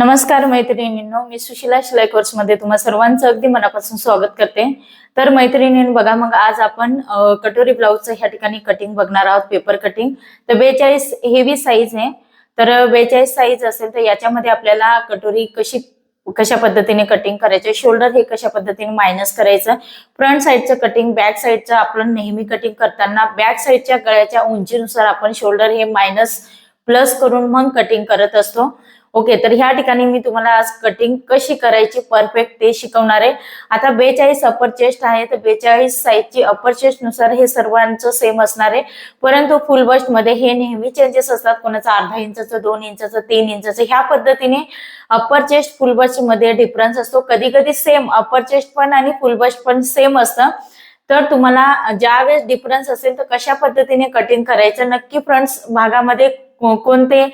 नमस्कार मैत्रिणींनो मी सुशिला शिलाई कोर्समध्ये तुम्हा सर्वांचं अगदी मनापासून स्वागत करते. तर मैत्रिणींनो बघा मग आज आपण कटोरी ब्लाऊजचं ह्या ठिकाणी कटिंग बघणार आहोत पेपर कटिंग तर बेचाळीस हेवी साईज आहे. तर बेचाळीस साईज असेल तर याच्यामध्ये आपल्याला कटोरी कशी कशा पद्धतीने कटिंग करायचं शोल्डर हे कशा पद्धतीने मायनस करायचं फ्रंट साईडचं कटिंग बॅक साईडचं आपण नेहमी कटिंग करताना बॅक साईडच्या गळ्याच्या उंचीनुसार आपण शोल्डर हे मायनस प्लस करून मग कटिंग करत असतो. ओके तर ह्या ठिकाणी मी तुम्हाला आज कटिंग कशी करायची परफेक्ट ते शिकवणार आहे. आता बेचाळीस अपर चेस्ट आहे तर बेचाळीस साईजची अपर चेस्टनुसार हे सर्वांचं सेम असणार आहे. परंतु फुल बस्टमध्ये हे नेहमी चेंजेस असतात. कोणाचं अर्धा इंचाचं दोन इंचाचं तीन इंचाचं ह्या पद्धतीने अपर चेस्ट फुल बस्टमध्ये डिफरन्स असतो. कधी कधी सेम अपर चेस्ट पण आणि फुल बस्ट पण सेम असतं. तर तुम्हाला ज्यावेळेस डिफरन्स असेल तर कशा पद्धतीने कटिंग करायचं नक्की फ्रंट भागामध्ये कोणते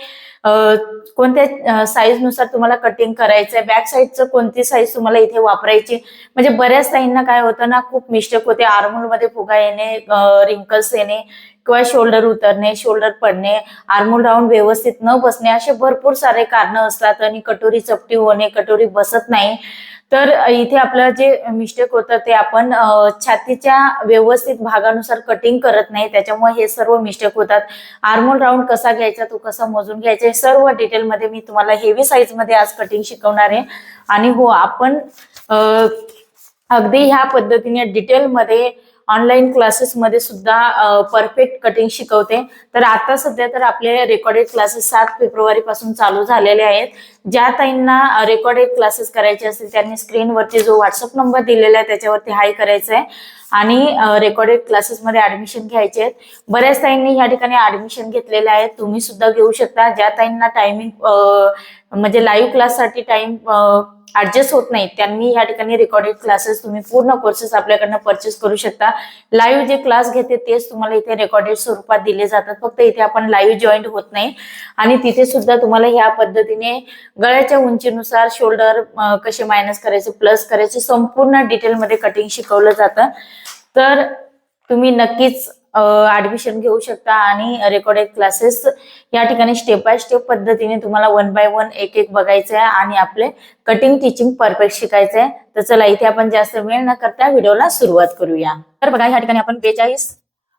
कोणत्या साईजनुसार तुम्हाला कटिंग करायचंय बॅक साईडचं कोणती साईज तुम्हाला इथे वापरायची? म्हणजे बऱ्याच ताईंना काय होतं ना खूप मिस्टेक होते आर्मोलमध्ये फुगा येणे रिंकल्स येणे किंवा शोल्डर उतरणे शोल्डर पडणे आर्मोल राऊंड व्यवस्थित न बसणे असे भरपूर सारे कारण असतात आणि कटोरी चपटी होणे कटोरी बसत नाही. तर इथे आपलं जे मिस्टेक होतं ते आपण छातीच्या व्यवस्थित भागानुसार कटिंग करत नाही. त्याच्यामुळे हे सर्व मिस्टेक होतात. आर्मोल राऊंड कसा घ्यायचा तो कसा मोजून घ्यायचा हे सर्व डिटेलमध्ये मी तुम्हाला हेवी साईजमध्ये आज कटिंग शिकवणार आहे. आणि हो आपण अगदी ह्या पद्धतीने डिटेलमध्ये ऑनलाईन क्लासेसमध्ये सुद्धा परफेक्ट कटिंग शिकवते. तर आता सध्या तर आपले रेकॉर्डेड क्लासेस सात फेब्रुवारी पासून चालू झालेले आहेत. ज्या ताईंना रेकॉर्डेड क्लासेस करायचे असतील त्यांनी स्क्रीनवरती जो व्हॉट्सअप नंबर दिलेला आहे त्याच्यावरती हाय करायचं आहे आणि रेकॉर्डेड क्लासेसमध्ये ऍडमिशन घ्यायचे आहेत. बऱ्याच ताईंनी ह्या ठिकाणी ऍडमिशन घेतलेले आहेत. तुम्ही सुद्धा घेऊ शकता. ज्या ताईंना टायमिंग म्हणजे लाईव्ह क्लाससाठी टाइम ऍडजस्ट होत नाही त्यांनी या ठिकाणी रेकॉर्डेड क्लासेस तुम्ही पूर्ण कोर्सेस आपल्याकडनं परचेस करू शकता. लाईव्ह जे क्लास घेते तेच तुम्हाला इथे रेकॉर्डेड स्वरूपात दिले जातात. फक्त इथे आपण लाईव्ह जॉईंट होत नाही. आणि तिथे सुद्धा तुम्हाला ह्या पद्धतीने गळ्याच्या उंचीनुसार शोल्डर कसे मायनस करायचे प्लस करायचे संपूर्ण डिटेलमध्ये कटिंग शिकवलं जातं. तर तुम्ही नक्कीच ऍडमिशन घेऊ शकता आणि रेकॉर्डेड क्लासेस या ठिकाणी स्टेप बाय स्टेप पद्धतीने तुम्हाला वन बाय वन एक एक बघायचं आहे आणि आपले कटिंग टीचिंग परफेक्ट शिकायचं आहे तर चला इथे आपण जास्त वेळ न करता व्हिडिओला सुरुवात करूया. तर बघा या ठिकाणी आपण बेचाळीस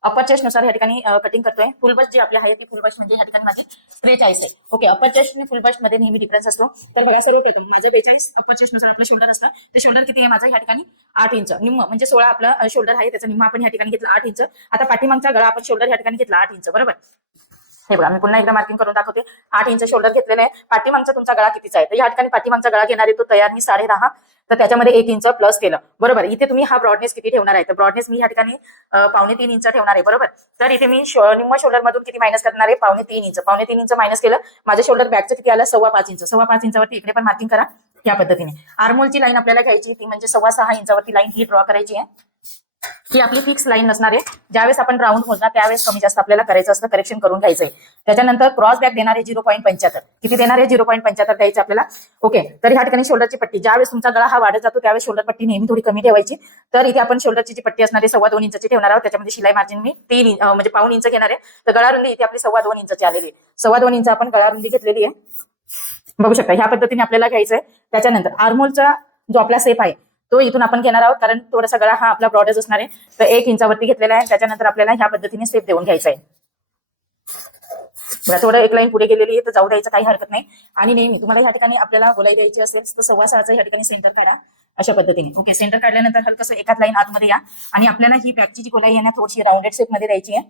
अपर चेस्टनुसार ह्या ठिकाणी कटिंग करतोय. फुल बस जे आपले आहे ते फुल बस म्हणजे ह्या ठिकाणी माझे त्रेचाळीस आहे ओके अपर चेस्ट आणि फुल बसमध्ये नेहमी डिफरन्स असतो. तर बघा सर्वप्रथम माझं बेचाळीस अपर चेस्टनुसार आपलं शोल्डर असतं. ते शोल्डर किती आहे माझं? ह्या ठिकाणी आठ इंच. निम्म म्हणजे सोळा आपलं शोल्डर आहे त्याचा. निम्म आपण ह्या ठिकाणी घेतला आठ इंच. आता पाठीमागचा गळा आपण शोल्डर ह्या ठिकाणी घेतला आठ इंच. बरोबर? हे बघा मी पुन्हा एकदा मार्किंग करून दाखवते. आठ इंच शोल्डर घेतलेलं आहे. पाठीमागचा तुमचा गळा कितीचा आहे? तर या ठिकाणी पाठीमागचा गळा घेणार आहे तो तयार मी साडे दहा. तर त्याच्यामध्ये एक इंच प्लस केलं. बरोबर. इथे तुम्ही हा ब्रॉडनेस किती ठेवणार आहे? तर ब्रॉडनेस मी या ठिकाणी पावणे तीन इंच ठेवणार आहे. बरोबर? तर इथे मी निम्म शोल्डर मधून किती मायनस करणार आहे? पावणे तीन इंच. पावणे तीन इंच मायनस केलं. माझ्या शोल्डर बॅकचं किती आलं? सव्वा पाच इंच. सव्वा पाच इंचावरती इकडे पण मार्किंग करा. या पद्धतीने. आर्मोलची लाईन आपल्याला घ्यायची ती म्हणजे सव्वा सहा इंचावरती लाईन ही ड्रॉ करायची आहे. ही आपली फिक्स लाईन नसणार आहे. ज्यावेळेस आपण राऊंड मोजणार त्यावेळेस कमी जास्त आपल्याला करायचं असतं करेक्शन करून घ्यायचंय. त्याच्यानंतर क्रॉस बॅक देणार आहे झिरो पॉईंट पंच्याहत्तर. किती देणार आहे? झिरो पॉईंट पंच्याहत्तर द्यायचं आपल्याला. ओके तर ह्या ठिकाणी शोल्डरची पट्टी. ज्यावेळेस तुमचा गळा हा वाढत जातो त्यावेळेस शोल्डर पट्टी नेहमी थोडी कमी ठेवायची. तर इथे आपण शोल्डरची जी पट्टी असणार आहे सव्वा दोन इंचची ठेवणार आहोत. त्याच्यामध्ये शिलाई मार्जिन मी तीन म्हणजे पाऊन इंच घेणार आहे. तर गळा रुंदी इथे आपली सव्वा दोन इंचची आलेली आहे. सव्वा दोन इंच आपण गळा रुंदी घेतलेली आहे. बघू शकता ह्या पद्धतीने आपल्याला घ्यायचं आहे त्याच्यानंतर आर्मोलचा जो आपला सेप आहे तो इथून आपण घेणार आहोत कारण थोडासा गळा हा आपला ब्रॉडच असणार आहे. तर एक इंचावरती घेतलेला आहे त्याच्यानंतर आपल्याला ह्या पद्धतीने स्टेप देऊन घ्यायचा आहे. थोडं एक लाईन पुढे गेलेली आहे तर जाऊ द्यायचं काही हरकत नाही. आणि नेहमी तुम्हाला या ठिकाणी आपल्याला गोलाई द्यायची असेल तर सव्वा सहाचा ह्या ठिकाणी सेंटर काढा अशा पद्धतीने. ओके सेंटर काढल्यानंतर हलकसं एकाच लाईन आतमध्ये या. आणि आपल्याला ही बॅगची जी गोलाई आहे ना थोडीशी राऊंडेड शेपमध्ये द्यायची आहे.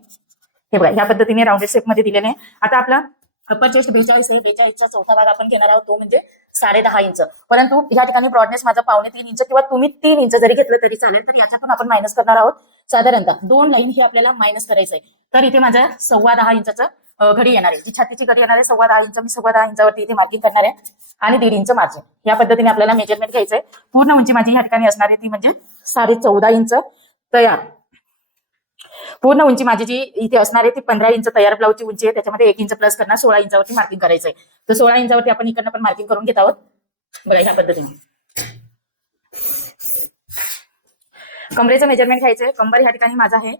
हे बघा ह्या पद्धतीने राऊंडेड शेपमध्ये दिलेले आहे. आता आपला अपर चेस्ट बेचाळीस आहे बेचाळीसचा चौथा भाग आपण घेणार आहोत तो म्हणजे साडे दहा इंच. परंतु या ठिकाणी ब्रॉडनेस माझा पावणे तीन इंच किंवा तुम्ही तीन इंच जरी घेतलं तरी चालेल तर याच्यातून आपण मायनस करणार आहोत. साधारणतः दोन लाईन ही आपल्याला मायनस करायचं आहे. तर इथे माझ्या सव्वा दहा इंचाचं घडी येणार आहे. जी छातीची घडी येणार आहे सव्वा दहा इंच मी सव्वा दहा इंचावरती इथे मार्किंग करणार आहे. आणि दीड इंच माझे या पद्धतीने आपल्याला मेजरमेंट घ्यायचं आहे पूर्ण उंची माझी ह्या ठिकाणी असणार आहे ती म्हणजे साडे चौदा इंच तयार. पूर्ण उंची माझी जी इथे असणार आहे ती पंधरा इंच तयार ब्लाऊजची उंची आहे. त्याच्यामध्ये एक इंच प्लस करणार सोळा इंचावरती मार्किंग करायचंय. तर सोळा इंचावरती आपण इकडनं पण मार्किंग करून घेत आहोत. बघा ह्या पद्धतीने. कमरेचं मेजरमेंट घ्यायचंय. कंबर ह्या ठिकाणी माझा आहे.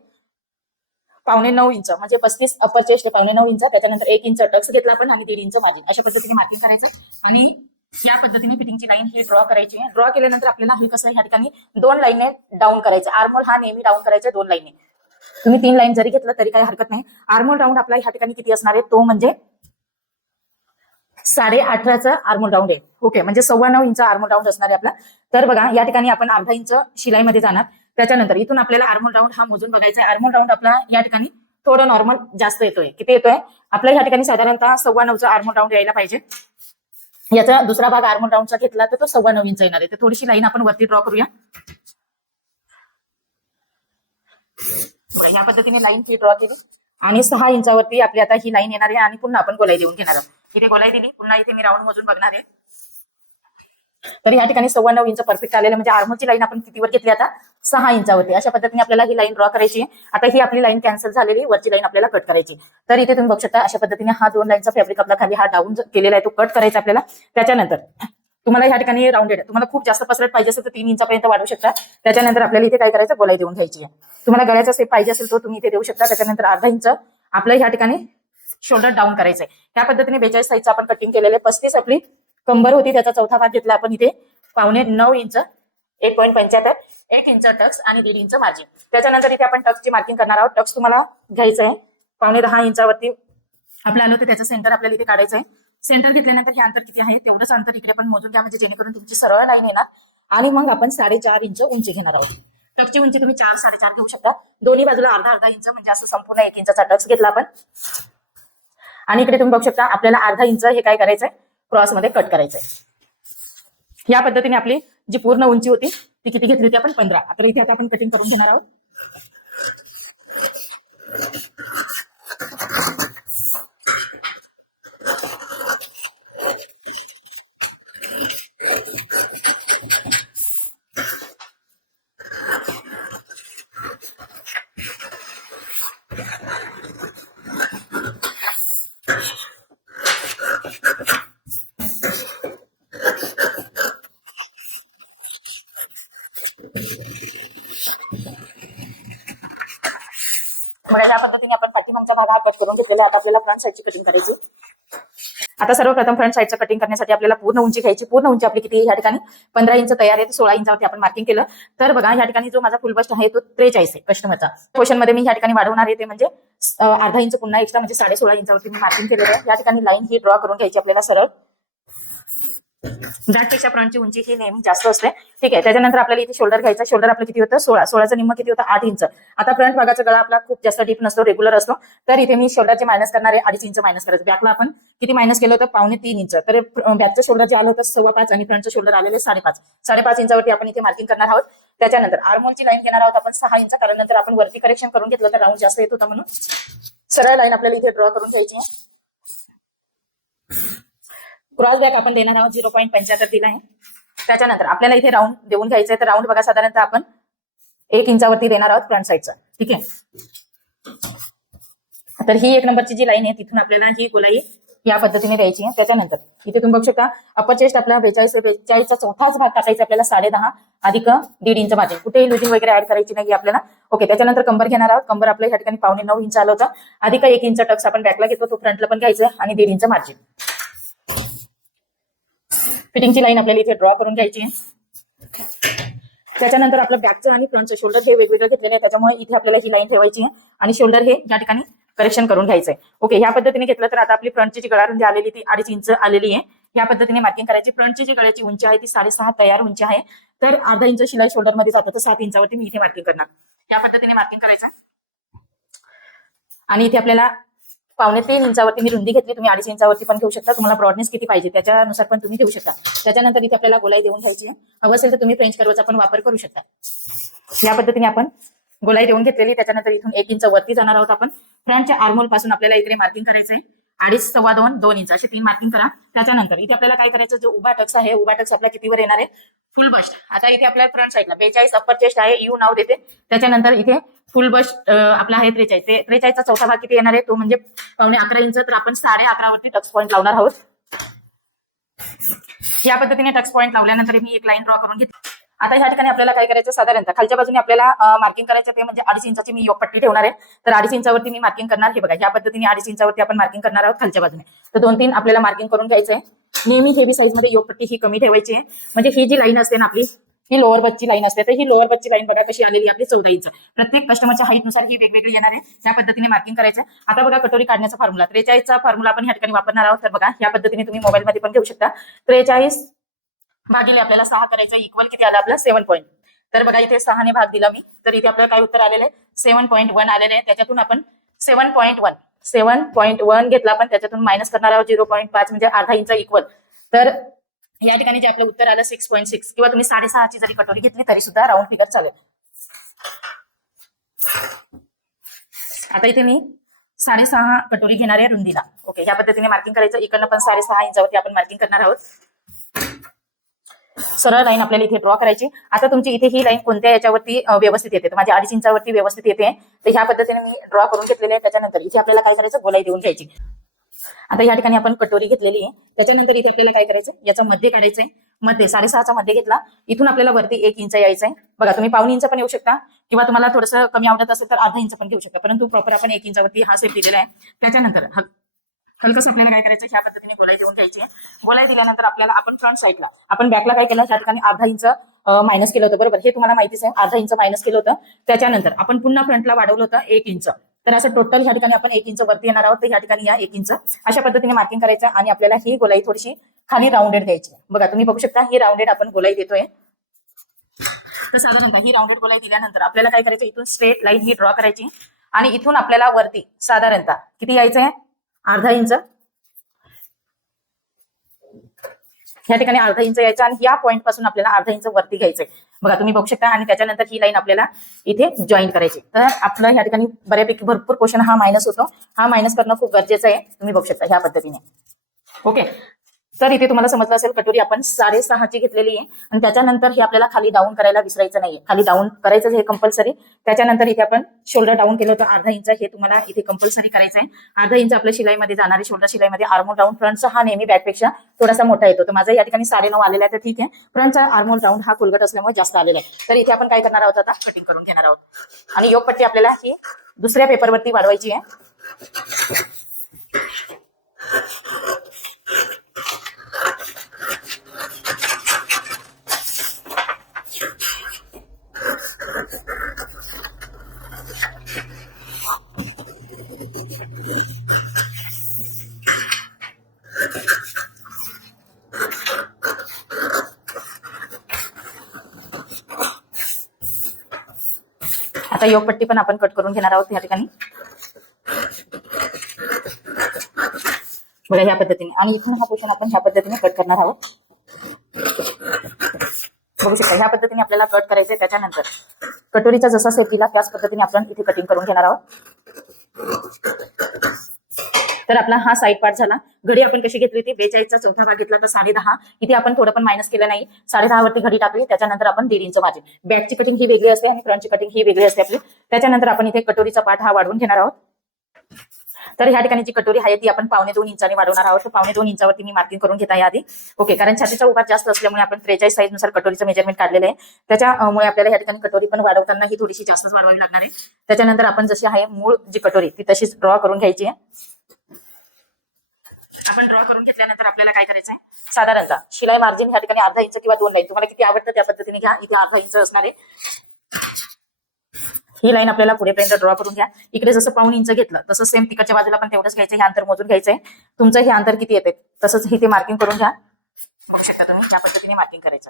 पावणे नऊ इंच म्हणजे पस्तीस अपर चेस्ट पावणे नऊ इंच. त्याच्यानंतर एक इंच टक्स घेतला आपण आणि दीड इंच मार्जिन अशा पद्धतीने मार्किंग करायचं आणि या पद्धतीने फिटिंगची लाईन ही ड्रॉ करायची ड्रॉ केल्यानंतर आपल्याला हे कसं ह्या ठिकाणी दोन लाईनने डाऊन करायचे. आर्मोल हा नेहमी डाऊन करायचा दोन लाईनने तुम्ही तीन लाईन जरी घेतलं तरी काही हरकत नाही. आर्मोल राऊंड आपला ह्या ठिकाणी किती असणार आहे? तो म्हणजे साडे अठराचा आर्मोल राऊंड आहे. ओके म्हणजे सव्वा नऊ इंच आर्मोल राऊंड असणार आहे आपला. तर बघा या ठिकाणी आपण अर्धा इंच शिलाईमध्ये जाणार. त्याच्यानंतर इथून आपल्याला आर्मोल राऊंड हा मोजून बघायचा आहे. आर्मोल राऊंड आपला या ठिकाणी थोडं नॉर्मल जास्त येतोय. किती येतोय? आपल्या या ठिकाणी साधारणतः सव्वा नऊचा आर्मोल राऊंड यायला पाहिजे. याचा दुसरा भाग आर्मोल राऊंडचा घेतला तर तो सव्वा नऊ इंच येणार आहे. तर थोडीशी लाईन आपण वरती ड्रॉ करूया. बघा, या पद्धतीने लाईन ही ड्रॉ केली. आणि सहा इंचावरती आपली आता ही लाईन येणार आहे आणि पुन्हा आपण गोलाई देऊन घेणार आहोत. इथे गोलाई दिली. पुन्हा इथे मी राऊंड मोजून बघणार आहे. तर या ठिकाणी सव्वा नऊ इंच परफेक्ट आलेलं म्हणजे आर्मोची लाईन आपण कितीवर घेतली आता? सहा इंचावरती. अशा पद्धतीने आपल्याला ही लाईन ड्रॉ करायची आहे. आता ही आपली लाईन कॅन्सल झालेली वरची लाईन आपल्याला कट करायची तर इथे तुम्ही बघू शकता अशा पद्धतीने हा दोन लाईनचा फॅब्रिक आपला खाली हा डाऊन केलेला आहे. तो कट करायचा आपल्याला. त्याच्यानंतर तुम्हाला ह्या ठिकाणी राऊंडेड तुम्हाला खूप जास्त पसरट पाहिजे असेल तर तीन इंचापर्यंत वाढवू शकता. त्याच्यानंतर आपल्याला इथे काय करायचं? गोलाई देऊन घ्यायची आहे. तुम्हाला गळ्याचा सेप पाहिजे असेल तो तुम्ही इथे देऊ शकता. त्याच्यानंतर अर्धा इंच आपलं ह्या ठिकाणी शोल्डर डाऊन करायचं आहे. त्या पद्धतीने बेचाळीस साईजचं आपण कटिंग केलेलं आहे. पस्तीस आपली कंबर होती. त्याचा चौथा भाग घेतला आपण इथे. पावणे नऊ इंच एक पॉईंट पंच्याहत्तर एक इंच टक्स आणि दीड इंच मार्जिन त्याच्यानंतर इथे आपण टक्सची मार्किंग करणार आहोत. टक्स तुम्हाला घ्यायचं आहे. पावणे दहा इंचावरती आपलं आलं होतं. त्याचं सेंटर आपल्याला इथे काढायचं आहे. सेंटर घेतल्यानंतर हे अंतर किती आहे? तेवढंच अंतर इकडे पण मोजून घ्या. म्हणजे जेणेकरून तुमची सरळ लाईन येणार आणि मग आपण साडेचार इंच उंची घेणार आहोत. टकची उंची तुम्ही चार साडेचार घेऊ शकता. दोन्ही बाजूला अर्धा अर्धा इंच म्हणजे असं संपूर्ण एक इंचा टक्स घेतला आपण. आणि इकडे तुम्ही बघू शकता आपल्याला अर्धा इंच हे काय करायचंय? क्रॉसमध्ये कट करायचंय. या पद्धतीने आपली जी पूर्ण उंची होती ती किती घेतली होती आपण? पंधरा. आता इथे आता आपण कटिंग करून घेणार आहोत. मग या पद्धतीने आपण पाठीमागचा भाग हा कट करून घेतलेला आता आपल्याला फ्रंट साईडची कटिंग करायची आता सर्वप्रथम फ्रंट साईडचं कटिंग करण्यासाठी आपल्याला पूर्ण उंची घ्यायची पूर्ण उंची आपली किती या ठिकाणी? पंधरा इंच तयार आहे सोळा इंचावरती आपण मार्किंग केलं. तर बघा या ठिकाणी जो माझा फुल बस्ट आहे तो त्रेचाळीस आहे कस्टमरचा क्वेश्चनमध्ये मी या ठिकाणी वाढवणार आहे ते म्हणजे अर्धा इंच पुन्हा एक्स्ट्रा म्हणजे साडे सोळा इंचावरती मी मार्किंग केलेलं आहे. या ठिकाणी लाईन ही ड्रॉ करून घ्यायची आपल्याला सरळ. जाटपेक्षा फ्रंटची उंची ही नेहमी जास्त असते. ठीक आहे त्याच्यानंतर आपल्याला इथे शोल्डर घ्यायचा शोल्डर आपलं किती होतं? सोळा. सोळाचं निम्म किती होतं? आठ इंच. आता फ्रंट भागाचा गळा आपला खूप जास्त डीप नसतो रेग्युलर असतो. तर इथे मी शोल्डरचे मायनस करणार आहे अडीच इंच मायनस करायचं. बॅकला आपण किती मायनस केलं होतं? पावणे तीन इंच. तर बॅकचं शोल्डर जे आलं होतं सव्वा पाच आणि फ्रंटचं शोल्डर आलेले साडेपाच साडेपाच इंचावरती आपण इथे मार्किंग करणार आहोत. त्याच्यानंतर आर्मोलची लाईन घेणार आहोत आपण सहा इंच. कारण नंतर आपण वरती करेक्शन करून घेतलं तर राऊंड जास्त येत होता म्हणून. सरळ लाईन आपल्याला इथे ड्रॉ करून घ्यायची आहे. क्रॉस बॅक आपण देणार आहोत झिरो पॉईंट पंच्याहत्तर दिला आहे. त्याच्यानंतर आपल्याला इथे राऊंड देऊन घ्यायचं आहे. तर राऊंड बघा साधारणतः आपण एक इंचावरती देणार आहोत फ्रंट साईडचा ठीक आहे? तर ही एक नंबरची जी लाईन आहे तिथून आपल्याला ही गोलाई या पद्धतीने द्यायची आहे. त्याच्यानंतर इथे तुम्ही बघू शकता अपर चेस्ट आपल्याला बेचाळीस बेचाळीसचा चौथाच भाग टाकायचा आपल्याला साडे दहा अधिक दीड इंच माझे कुठेही लुजिंग वगैरे ऍड करायची नाही आपल्याला. ओके त्याच्यानंतर कंबर घेणार आहोत. कंबर आपल्या या ठिकाणी पावणे नऊ इंच आलं होतं. अधिक एक इंच टक्स आपण बॅकला घेतो. तो फ्रंटला पण घ्यायचं आणि दीड इंच मार्जिन फिटिंगची लाईन आपल्याला इथे ड्रॉ करून घ्यायची आहे. त्याच्यानंतर आपलं बॅकचं आणि फ्रंटचं शोल्डर हे वेगवेगळं घेतलेलं आहे. त्याच्यामुळे इथे आपल्याला ही लाईन ठेवायची आहे. आणि शोल्डर हे या ठिकाणी करेक्शन करून घ्यायचं आहे ओके ह्या पद्धतीने घेतलं तर आता आपली फ्रंटची जी गळारुंदी आलेली ती अडीच इंच आलेली आहे. या पद्धतीने मार्किंग करायची. फ्रंटची जी गळ्याची उंची आहे ती साडेसहा तयार उंची आहे. तर अर्धा इंच शिलाई शोल्डरमध्ये जातं. तर सात इंचावरती मी इथे मार्किंग करणार. या पद्धतीने मार्किंग करायचं. आणि इथे आपल्याला पावणे तीन इंचावरती मी रुंदी घेतली तुम्ही अडीच इंचावरती पण घेऊ शकता. तुम्हाला ब्रॉडनेस किती पाहिजे त्याच्यानुसार पण तुम्ही घेऊ शकता. त्याच्यानंतर इथे आपल्याला गोलाई देऊन घ्यायची आहे. हवं असेल तर तुम्ही फ्रेंच कर्वचा पण वापर करू शकता. या पद्धतीने आपण गोलाई देऊन घेतलेली. त्याच्यानंतर इथून एक इंच वरती जाणार आहोत आपण. फ्रंटच्या आर्मोलपासून आपल्याला इकडे मार्किंग आहे. अडीच सव्वा दोन दोन इंच. असे तीन मार्किंग करा. त्याच्यानंतर इथे आपल्याला काय करायचं? जो उभा टक्स आहे उभा टक्स आपल्या कितीवर येणार आहे. फुल बस्ट आता इथे आपल्या फ्रंट साईडला बेचाळीस अप्पर चेस्ट आहे. यू नाव देते. त्याच्यानंतर इथे फुल बस आपला आहे त्रेचाळीस. ते त्रेचाळीसचा चौथा भाग किती येणार आहे? तो म्हणजे पावणे अकरा इंच. तर आपण साडे अकरावरती टक्स पॉईंट लावणार आहोत. या पद्धतीने टक्स पॉईंट लावल्यानंतर मी एक लाईन ड्रॉ करून घेतली आता ह्या ठिकाणी आपल्याला काय करायचं? साधारणतः खालच्या बाजूने आपल्याला मार्किंग करायचं ते म्हणजे अडीच इंचाची मी योग पट्टी ठेवणार आहे. तर अडीच इंचावरती मी मार्किंग करणार. हे बघा या पद्धतीने अडीच इंचावरती आपण मार्किंग करणार आहोत खालच्या बाजूने. तर दोन तीन आपल्याला मार्किंग करून घ्यायचं आहे नेहमी हेवी साईजमध्ये योगपट्टी ही कमी ठेवायची आहे. म्हणजे ही जी लाईन असते ना आपली ही लोअर बसची लाईन असते. तर ही लोअर बसची लाईन बघा कशी आलेली आपली चौदा इंच प्रत्येक कस्टमरच्या हाईटनुसार ही वेगवेगळी येणार आहे. त्या पद्धतीने मार्किंग करायचं आता बघा कटोरी काढण्याचा फॉर्म्युला त्रेचाळीसचा फॉर्म्युला आपण या ठिकाणी वापरणार आहोत. तर बघा या पद्धतीने तुम्ही मोबाईलमध्ये पण घेऊ शकता. त्रेचाळीस भागिले आपल्याला सहा करायचं इक्वल किती आलं आपलं? सेव्हन पॉईंट तर बघा इथे सहाने भाग दिला मी. तर इथे आपल्याला काय उत्तर आलेलं आहे? सेव्हन पॉईंट वन आलेलं आहे. त्याच्यातून आपण seven point one seven point one घेतला आपण. त्याच्यातून मायनस करणार आहोत झिरो पॉईंट पाच म्हणजे अर्धा इंच इक्वल तर या ठिकाणी जे आपलं उत्तर आलं सिक्स पॉईंट सिक्स किंवा तुम्ही साडेसहाची जरी कटोरी घेतली तरी सुद्धा राऊंड फिगर चालेल. आता इथे मी साडेसहा कटोरी घेणार आहे रुंदीला. ओके या पद्धतीने मार्किंग करायचं. इकडनं पण साडेसहा इंचावरती आपण मार्किंग करणार आहोत. सरळ लाईन आपल्याला इथे ड्रॉ करायची. आता तुमची इथे ही लाईन कोणत्या याच्यावरती व्यवस्थित येते? माझ्या अडीच इंचावरती व्यवस्थित येते. तर ह्या पद्धतीने मी ड्रॉ करून घेतलेले आहे. त्याच्यानंतर इथे आपल्याला काय करायचं? गोलाई देऊन घ्यायची. आता या ठिकाणी आपण कटोरी घेतलेली आहे. त्याच्यानंतर इथे आपल्याला काय करायचं याचा मध्य काढायचंय. मध्ये साडेसहाचा मध्ये घेतला. इथून आपल्याला वरती एक इंच यायचंय. बघा तुम्ही पाऊन इंच पण येऊ शकता. किंवा तुम्हाला थोडंसं कमी आवडत असेल तर अर्धा इंच पण घेऊ शकता. परंतु प्रॉपर आपण एक इंचावरती हा सेट दिलेला आहे. त्याच्यानंतर हलकस आपल्याला काय करायचं ह्या पद्धतीने गोलाई देऊन घ्यायची आहे. गोलाई दिल्यानंतर आपल्याला आपण फ्रंट साईडला आपण बॅकला काय केलं? त्या ठिकाणी अर्धा इंच मायनस केलं होतं. बरोबर? हे तुम्हाला माहितीच आहे. अर्धा इंच मायनस केलं होतं. त्याच्यानंतर आपण पुन्हा फ्रंटला वाढवलं होतं एक इंच. तर असं टोटल ह्या ठिकाणी आपण एक इंच वरती येणार आहोत. तर ह्या ठिकाणी या एक इंच अशा पद्धतीने मार्किंग करायचं आणि आपल्याला ही गोलाई थोडीशी खाली राऊंडेड द्यायची बघा तुम्ही बघू शकता ही राऊंडेड आपण गोलाई देतोय. तर साधारणतः ही राऊंडेड गोलाई दिल्यानंतर आपल्याला काय करायचं? इथून स्ट्रेट लाईन ही ड्रॉ करायची. आणि इथून आपल्याला वरती साधारणतः किती यायचं आहे अर्धा इंच या ठिकाणी अर्धा इंच यायचं आणि या पॉईंटपासून आपल्याला अर्धा इंच वरती घ्यायचंय. बघा तुम्ही बघू शकता. आणि त्याच्यानंतर ही लाईन आपल्याला इथे जॉईन करायची. तर आपलं ह्या ठिकाणी बऱ्यापैकी भरपूर क्वेश्चन हा मायनस होतो. हा मायनस करणं खूप गरजेचं आहे. तुम्ही बघू शकता ह्या पद्धतीने. ओके तर इथे तुम्हाला समजलं असेल कटोरी आपण साडेसहाची घेतलेली आहे. आणि त्याच्यानंतर हे आपल्याला खाली डाऊन करायला विसरायचं नाहीये. खाली डाऊन करायचं हे कंपल्सरी त्याच्यानंतर इथे आपण शोल्डर डाऊन केलं होतं अर्धा इंच हे तुम्हाला इथे कंपल्सरी करायचं आहे अर्धा इंच आपल्या शिलाईमध्ये जाणारे शोल्डर शिलाईमध्ये आर्मोल डाऊन फ्रंटचा हा नेहमी बॅकपेक्षा थोडासा मोठा येतो. तर माझा या ठिकाणी साडेनऊ आलेला आहे तर ठीक आहे. फ्रंटचा आर्मोल डाऊन हा कुलगट असल्यामुळे जास्त आलेला आहे. तर इथे आपण काय करणार आहोत आता? कटिंग करून घेणार आहोत. आणि योगपट्टी आपल्याला ही दुसऱ्या पेपरवरती वाढवायची आहे. आता योगपट्टी पण आपण कट करून घेणार आहोत या ठिकाणी. बघा ह्या पद्धतीने. आणि इथून हा पोषण आपण ह्या पद्धतीने कट करणार आहोत. बघू शकता ह्या पद्धतीने आपल्याला कट करायचे त्याच्यानंतर. कटोरीचा जसा सेट त्याच पद्धतीने आपण इथे कटिंग करून घेणार आहोत. तर आपला हा साईड पार्ट झाला. घडी आपण कशी घेतली होती? बेचाळीसचा चौथा भाग घेतला तर साडे दहा. इथे आपण थोडं पण मायनस केलं नाही. साडे दहा वरती घडी टाकली त्याच्यानंतर आपण दीड इंच माझी बॅकची कटिंग ही वेगळी असते आणि फ्रंटची कटिंग ही वेगळी असते आपली. त्याच्यानंतर आपण इथे कटोरीचा पाठ हा वाढवून घेणार आहोत. तर ह्या ठिकाणी जी कटोरी आहे ती आपण पावणे दोन इंचाने वाढवणार आहोत. पावणे दोन इंचावरती मी मार्किंग करून घेत आहे आधी. ओके कारण छातीचा उभार जास्त असल्यामुळे आपण त्रेचाळीस साईजनुसार कटोरीचं मेजरमेंट काढलेलं आहे. त्याच्यामुळे आपल्याला ह्या ठिकाणी कटोरी पण वाढवताना ही थोडीशी जास्तच वाढवावी लागणार आहे. त्याच्यानंतर आपण जशी आहे मूळ जी कटोरी ती तशीच ड्रॉ करून घ्यायची आहे. आपण ड्रॉ करून घेतल्यानंतर आपल्याला काय करायचं आहे साधारणतः शिलाई मार्जिन ह्या ठिकाणी अर्धा इंच किंवा दोन लाईन तुम्हाला किती आवडतं त्या पद्धतीने घ्या. इथे अर्धा इंच असणार आहे. ही लाईन आपल्याला पुढेपर्यंत ड्रॉ करून घ्या. इकडे जसं पाऊन इंच घेतलं तसं सेम तिकडच्या बाजूला पण तेवढंच घ्यायचं. हे अंतर मोजून घ्यायचंय. तुमचं हे अंतर किती येते? तसंच हे ते मार्किंग करून घ्या. बघू शकता तुम्ही त्या पद्धतीने मार्किंग करायचं.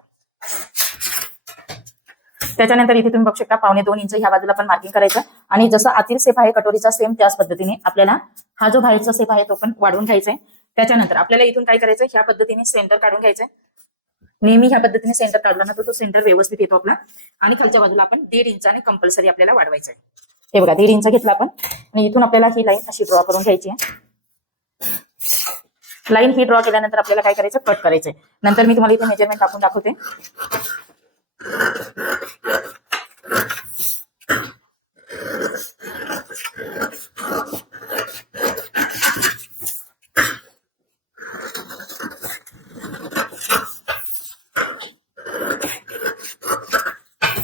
त्याच्यानंतर इथे तुम्ही बघू शकता पावणे दोन इंच ह्या बाजूला पण मार्किंग करायचं. आणि जसं आतील सेफ आहे कटोरीचा सेम त्याच पद्धतीने आपल्याला हा जो बाहेरचा सेफ आहे तो पण वाढवून घ्यायचा आहे त्याच्यानंतर आपल्याला इथून काय करायचं ह्या पद्धतीने सेंटर काढून घ्यायचंय. नेहमी ह्या पद्धतीने सेंटर काढला ना तर तो सेंटर व्यवस्थित येतो आपला. आणि खालच्या बाजूला आपण दीड इंचाने कंपल्सरी आपल्याला वाढवायचं आहे हे बघा दीड इंच घेतला आपण. आणि इथून आपल्याला ही लाईन अशी ड्रॉ करून घ्यायची आहे. लाईन ही ड्रॉ केल्यानंतर आपल्याला काय करायचं कट करायचंय. नंतर मी तुम्हाला इथे मेजरमेंट टाकून दाखवते.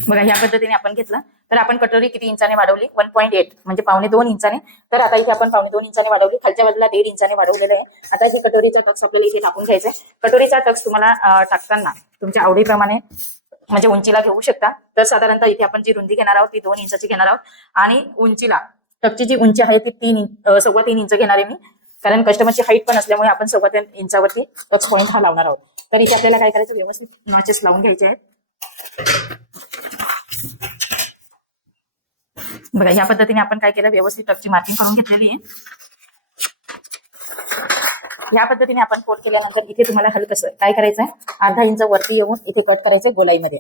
बघा ह्या पद्धतीने आपण घेतलं. तर आपण कटोरी किती इंचाने वाढवली? वन पॉईंट एट म्हणजे पावणे दोन इंचाने. तर आता इथे आपण पावणे दोन इंचाने वाढवली. खालच्या बाजूला दीड इंचाने वाढवलेलं आहे. आता ही कटोरीचा टक्स आपल्याला इथे टाकून घ्यायचा आहे कटोरीचा टक्स तुम्हाला टाकताना तुमच्या आवडीप्रमाणे म्हणजे उंचीला घेऊ शकता. तर साधारणतः इथे आपण जी रुंदी घेणार आहोत ती दोन इंचाची घेणार आहोत. आणि उंचीला टकची जी उंची आहे ती तीन सव्वा तीन इंच घेणार आहे मी. कारण कस्टमरची हाईट पण असल्यामुळे आपण सव्वा तीन इंचावरती टच पॉईंट हा लावणार आहोत. तर इथे आपल्याला काय करायचं? व्यवस्थित नॉचेस लावून घ्यायचे आहेत. बघा या पद्धतीने आपण काय केलं? व्यवस्थित टपची मार्किंग करून घेतलेली आहे. या पद्धतीने आपण कोट केल्यानंतर इथे तुम्हाला हलकं काय करायचं आहे अर्धा इंच वरती येऊन इथे कट करायचं गोलाईमध्ये.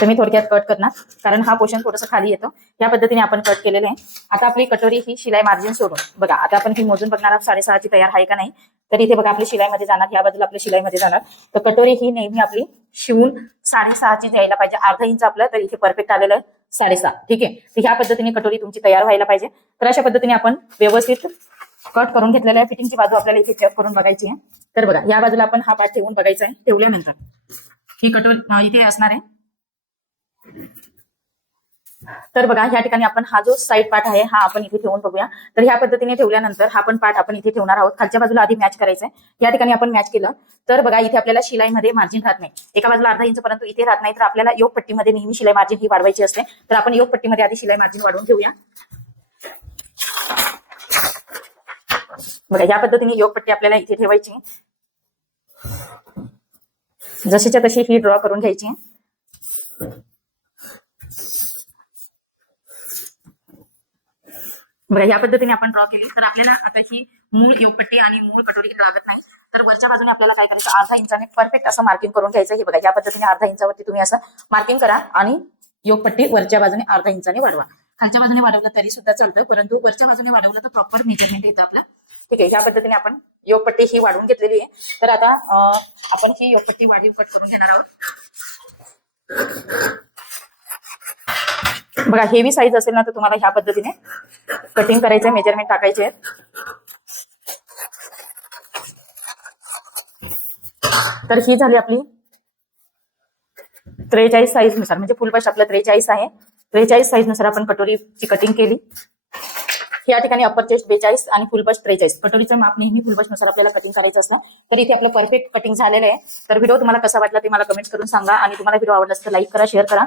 तर मी थोडक्यात कट करणार. कारण हा पोर्शन थोडंसं खाली येतो. या पद्धतीने आपण कट केलेलं आहे. आता आपली कटोरी ही शिलाई मार्जिन सोडून. बघा आता आपण ही मोजून बघणार आहोत साडेसहाची तयार आहे का नाही. तर इथे बघा आपली शिलाईमध्ये जाणार. या बाजूला आपल्या शिलाईमध्ये जाणार. तर कटोरी ही नेहमी आपली शिवून साडेसहाची द्यायला पाहिजे. अर्धा इंच आपलं तर इथे परफेक्ट आलेलं आहे साडेसहा. ठीक आहे? तर ह्या पद्धतीने कटोरी तुमची तयार व्हायला पाहिजे. तर अशा पद्धतीने आपण व्यवस्थित कट करून घेतलेल्या आहे. फिटिंगची बाजू आपल्याला इथे चेक करून बघायची आहे. तर बघा या बाजूला आपण हा पाठ ठेवून बघायचा आहे. ठेवल्यानंतर ही कटोरी इथे असणार आहे. तर बघा या ठिकाणी आपण हा जो साईड पार्ट आहे हा आपण इथे ठेवून बघूया. तर ह्या पद्धतीने ठेवल्यानंतर हा पण पार्ट आपण इथे ठेवणार आहोत. खालच्या बाजूला आधी मॅच करायचं आहे या ठिकाणी आपण मॅच केलं. तर बघा इथे आपल्याला शिलाईमध्ये मार्जिन राहत नाही. एका बाजूला अर्धा इंच परंतु इथे राहत नाही तर आपल्याला योग पट्टीमध्ये नेहमी शिलाई मार्जिन ही वाढवायची असते. तर आपण योग पट्टीमध्ये आधी शिलाई मार्जिन वाढवून घेऊया. बघा या पद्धतीने योग पट्टी आपल्याला इथे ठेवायची. जशीच्या तशी ही ड्रॉ करून घ्यायची. बघा या पद्धतीने आपण ड्रॉ केली. तर आपल्याला आता ही मूळ योगपट्टी आणि मूळ कटोरी लागत नाही. तर वरच्या बाजूने आपल्याला काय करायचं? अर्धा इंचाने परफेक्ट असं मार्किंग करून घ्यायचं. हे बघा या पद्धतीने अर्धा इंचावरती तुम्ही असं मार्किंग करा आणि योगपट्टी वरच्या बाजूने अर्धा इंचाने वाढवा. खालच्या बाजूने वाढवलं तरी सुद्धा चालतं परंतु वरच्या बाजूने वाढवलं तर प्रॉपर मेजरमेंट येतं आपलं. ठीक आहे या पद्धतीने आपण योगपट्टी ही वाढवून घेतलेली आहे. तर आता आपण ही योगपट्टी वाढीव कट करून घेणार आहोत. बघा हेवी साईज असेल ना तर तुम्हाला ह्या पद्धतीने कटिंग करायचं मेजरमेंट टाकायचे आहेत. तर ही झाली आपली त्रेचाळीस साईजनुसार म्हणजे फुल आपलं त्रेचाळीस आहे. त्रेचाळीस साईजनुसार आपण कटोरीची कटिंग केली. या ठिकाणी अप्पर चेस्ट बेचाळीस आणि फुलबश त्रेचाळीस. कटोरीचं माप नेहमी फुलबशनुसार आपल्याला कटिंग करायचं असतं तर इथे आपलं परफेक्ट कटिंग झालेलं आहे. तर व्हिडिओ तुम्हाला कसा वाटला ते मला कमेंट करून सांगा आणि तुम्हाला व्हिडिओ आवडला तर लाईक करा शेअर करा.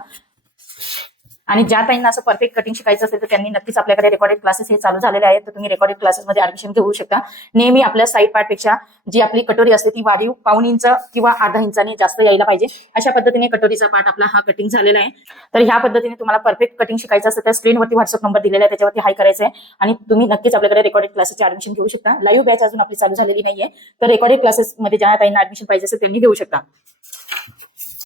आणि ज्या ताईंना असं परफेक्ट कटिंग शिकायचं असेल तर त्यांनी नक्कीच आपल्याकडे रेकॉर्डेड क्लासेस हे चालू झालेले आहेत. तर तुम्ही रेकॉर्डेड क्लासेसमध्ये ऍडमिशन घेऊ शकता. नेहमी आपल्या साईड पार्टपेक्षा जी आपली कटोरी असते ती वाढीव पाऊन इंच किंवा अर्धा इंचाने जास्त यायला पाहिजे. अशा पद्धतीने कटोरीचा पार्ट आपला हा कटिंग झालेला आहे. तर ह्या पद्धतीने तुम्हाला परफेक्ट कटिंग शिकायचं असेल तर स्क्रीनवरती व्हॉट्सअप नंबर दिलेला आहे त्याच्यावरती हाय करायचं आहे आणि तुम्ही नक्कीच आपल्याकडे रेकॉर्डेड क्लासेसचे ऍडमिशन घेऊ शकता. लाईव्ह बॅच अजून आपली चालू झालेली नाहीये. तर रेकॉर्डेड क्लासेसमध्ये ज्या ताईंना ऍडमिशन पाहिजे असेल त्यांनी घेऊ शकता.